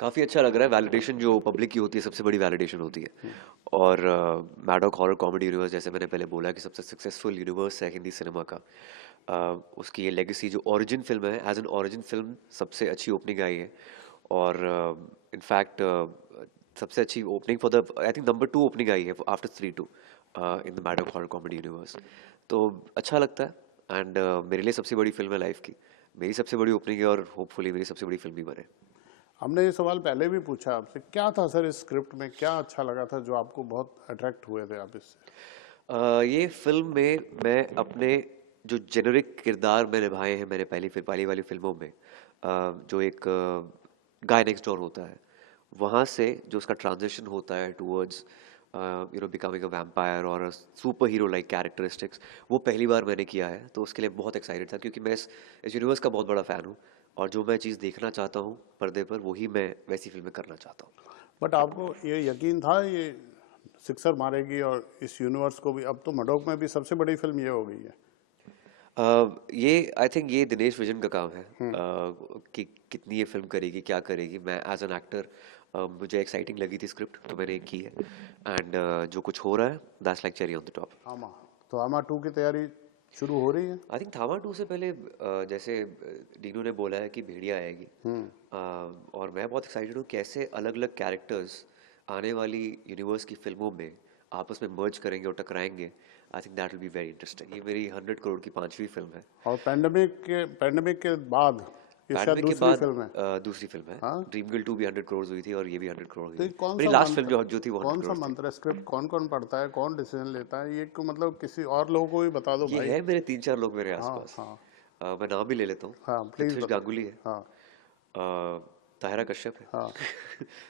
काफ़ी अच्छा लग रहा है। वैलिडेशन जो पब्लिक की होती है सबसे बड़ी वैलिडेशन होती है। और मैडॉक हॉरर कॉमेडी यूनिवर्स, जैसे मैंने पहले बोला कि सबसे सक्सेसफुल यूनिवर्स है हिंदी सिनेमा का। उसकी ये लेगेसी जो ओरिजिन फिल्म है, एज एन ओरिजिन फिल्म सबसे अच्छी ओपनिंग आई है। और इनफैक्ट सबसे अच्छी opening for the, I think number 2 opening आई है after 3-2 in the Maddock horror comedy universe. तो अच्छा लगता है। एंड मेरे लिए सबसे बड़ी फिल्म है लाइफ की। मेरी सबसे बड़ी ओपनिंग है और होपफुली मेरी सबसे बड़ी फिल्म भी बने। हमने ये सवाल पहले भी पूछा आपसे, क्या था सर इस स्क्रिप्ट में, क्या अच्छा लगा था जो आपको बहुत अट्रैक्ट हुए थे आप इससे? ये फिल्म में मैं अपने जो जेनरिक किरदार में निभाए हैं मैंने पहली वाली फिल्मों में, जो एक गाय नेक्स्ट डोर होता है, वहाँ से जो उसका ट्रांजिशन होता है टूवर्ड्स बिकमिंग अ वैम्पायर और सुपर हीरो लाइक कैरेक्टरिस्टिक्स, वो पहली बार मैंने किया है। तो उसके लिए बहुत एक्साइटेड था क्योंकि मैं इस यूनिवर्स का बहुत बड़ा फ़ैन हूँ। और जो मैं चीज़ देखना चाहता हूँ पर्दे पर, वही मैं वैसी फिल्में करना चाहता हूँ। बट आपको ये यकीन था ये सिक्सर मारेगी और इस यूनिवर्स को भी, अब तो मडोक में भी सबसे बड़ी फिल्म ये हो गई है। ये आई थिंक ये दिनेश विजन का काम है कि कितनी ये फिल्म करेगी, क्या करेगी। मैं एज एन एक्टर मुझे एक्साइटिंग लगी थी स्क्रिप्ट, तो मैंने की है। एंड जो कुछ हो रहा है, that's like cherry on the top. आमा, तो आमा 2 की तैयारी शुरू हो रही है। आई थिंक थामा 2 से पहले जैसे डीनू ने बोला है कि भेड़िया आएगी। और मैं बहुत एक्साइटेड हूँ कैसे अलग अलग कैरेक्टर्स आने वाली यूनिवर्स की फिल्मों में आपस में मर्ज करेंगे और टकराएंगे। I think that will be very interesting. ये मेरी 100 करोड़ की 5वीं फिल्म है। और पैंडेमिक के बाद ये शायद पैंडमिक के दूसरी बाद फिल्म है। दूसरी फिल्म है। हाँ, ड्रीम गर्ल 2 भी 100 करोड़ हुई थी और ये भी 100 करोड़ हुई तो ये है। कौन मेरी सा लास्ट फिल्म मंत्र, जो थी वो हंड्रेड कौन सा करोड़ थी। मंत्र है? स्क्रिप्ट कौन कौन पढ़ता है, कौन डिसीजन लेता है ये को, मतलब किसी और लोगों को भी बता दो ये भाई। है मेरे 3-4 लोग मेरे हाँ आसपास। हाँ मैं नाम भी ले लेता हूँ। हाँ, प्लीज पृथ्वीश बताओ। गांगुली है। हाँ ताहिरा कश्यप है। हाँ,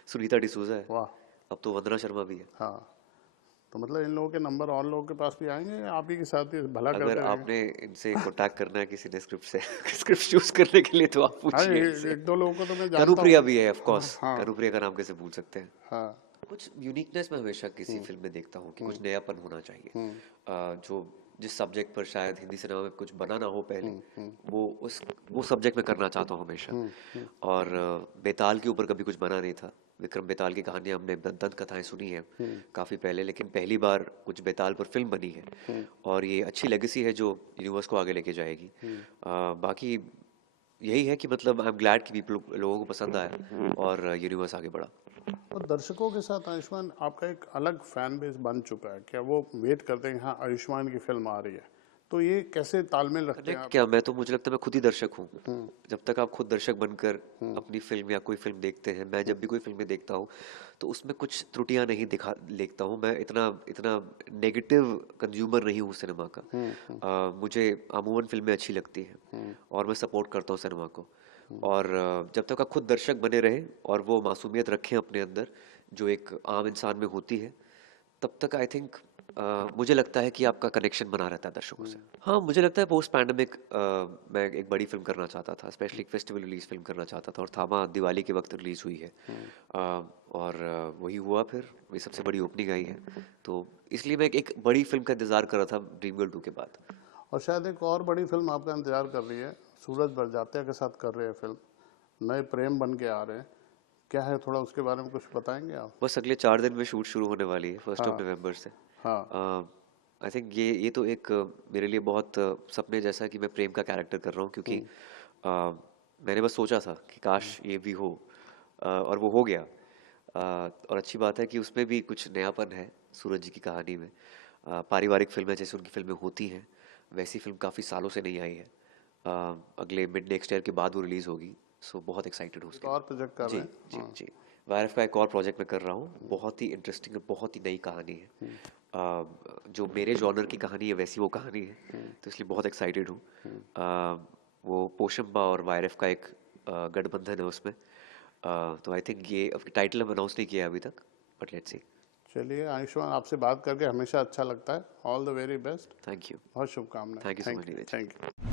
सुनीता डिसूजा है। वाह। अब तो वंदना शर्मा भी है। हाँ, तो मतलब इन लोगों के नंबर और लोगों के पास भी आएंगे या आप ही के साथ ही भला अगर करते रहेंगे? आपने इनसे कांटेक्ट करना है किसी ने स्क्रिप्ट से स्क्रिप्ट चूज करने के लिए, तो आप हाँ, पूछिए इनसे। एक दो लोगों को तो मैं जानता कनुप्रिया हूँ। भी है ऑफ हाँ कोर्स। हाँ कनुप्रिया का नाम कैसे भूल सकते हैं। हाँ। कुछ यूनिकनेस मैं हमेशा किसी फिल्म में देखता हूँ कि कुछ नयापन होना चाहिए। जो जिस सब्जेक्ट पर शायद हिंदी सिनेमा में कुछ बना ना हो पहले, वो उस वो सब्जेक्ट में करना चाहता हूँ हमेशा। और बेताल के ऊपर कभी कुछ बना नहीं था। विक्रम बेताल की कहानी हमने दंत कथाएं सुनी है काफ़ी पहले, लेकिन पहली बार कुछ बेताल पर फिल्म बनी है। और ये अच्छी लेगेसी है जो यूनिवर्स को आगे लेके जाएगी। बाकी यही है कि मतलब आई एम ग्लैड कि पीपल लोगों को पसंद आया और यूनिवर्स आगे बढ़ा। और दर्शकों के साथ आयुष्मान आपका एक अलग फैन बेस बन चुका है क्या? वो वेट करते हैं हाँ आयुष्मान की फिल्म आ रही है, तो ये कैसे तालमेल रखते हैं कनेक्ट आप? क्या, मैं तो मुझे लगता है मैं खुद ही दर्शक हूँ। जब तक आप खुद दर्शक बनकर अपनी फिल्म या कोई फिल्म देखते हैं, मैं जब भी कोई फिल्में देखता हूँ तो उसमें कुछ त्रुटियां नहीं दिखा देखता हूँ। मैं इतना इतना नेगेटिव कंज्यूमर नहीं हूँ सिनेमा का। मुझे अमूमन फिल्में अच्छी लगती हैं और मैं सपोर्ट करता हूँ सिनेमा को। और जब तक आप खुद दर्शक बने रहे और वो मासूमियत रखें अपने अंदर जो एक आम इंसान में होती है, तब तक आई थिंक मुझे लगता है कि आपका कनेक्शन बना रहता है दर्शकों से। हाँ, मुझे लगता है पोस्ट पैंडमिक मैं एक बड़ी फिल्म करना चाहता था, स्पेशली एक फेस्टिवल रिलीज फिल्म करना चाहता था, और थामा दिवाली के वक्त रिलीज हुई है। और वही हुआ, फिर वही सबसे बड़ी ओपनिंग आई है। तो इसलिए मैं एक बड़ी फिल्म का इंतजार कर रहा था ड्रीम गर्ल 2 के बाद। और शायद एक और बड़ी फिल्म आपका इंतजार कर रही है, सूरज बड़जात्या के साथ कर रहे हैं फिल्म, नए प्रेम बन के आ रहे हैं, क्या है थोड़ा उसके बारे में कुछ बताएंगे आप? बस अगले 4 दिन में शूट शुरू होने वाली है, 1 नवंबर से। हाँ आई थिंक ये तो एक मेरे लिए बहुत सपने जैसा है कि मैं प्रेम का कैरेक्टर कर रहा हूँ, क्योंकि मैंने बस सोचा था कि काश ये भी हो। और वो हो गया। और अच्छी बात है कि उसमें भी कुछ नयापन है सूरज जी की कहानी में। पारिवारिक फिल्में जैसे उनकी फिल्में होती हैं, वैसी फिल्म काफ़ी सालों से नहीं आई है। अगले मिड नेक्स्ट ईयर के बाद वो रिलीज़ होगी। सो बहुत एक्साइटेड हूँ एक उसके और लिए। प्रोजेक्ट कर रहे जी, हैं। जी, हाँ जी। वाईएफ का एक और प्रोजेक्ट मैं कर रहा हूँ, बहुत ही इंटरेस्टिंग और बहुत ही नई कहानी है। जो मेरे जॉनर की कहानी है वैसी वो कहानी है, तो इसलिए बहुत एक्साइटेड हूँ। वो पोशंबा और वाईएफ का एक गठबंधन है उसमें। तो आई थिंक ये टाइटल हम अनाउंस नहीं किया है अभी तक, बट लेट्स सी। चलिए आयुष्मान, आपसे बात करके हमेशा अच्छा लगता है। All the very best. Thank you. बहुत शुभकामनाएं। Thank you so thank much you, Neeraj ji. Thank you.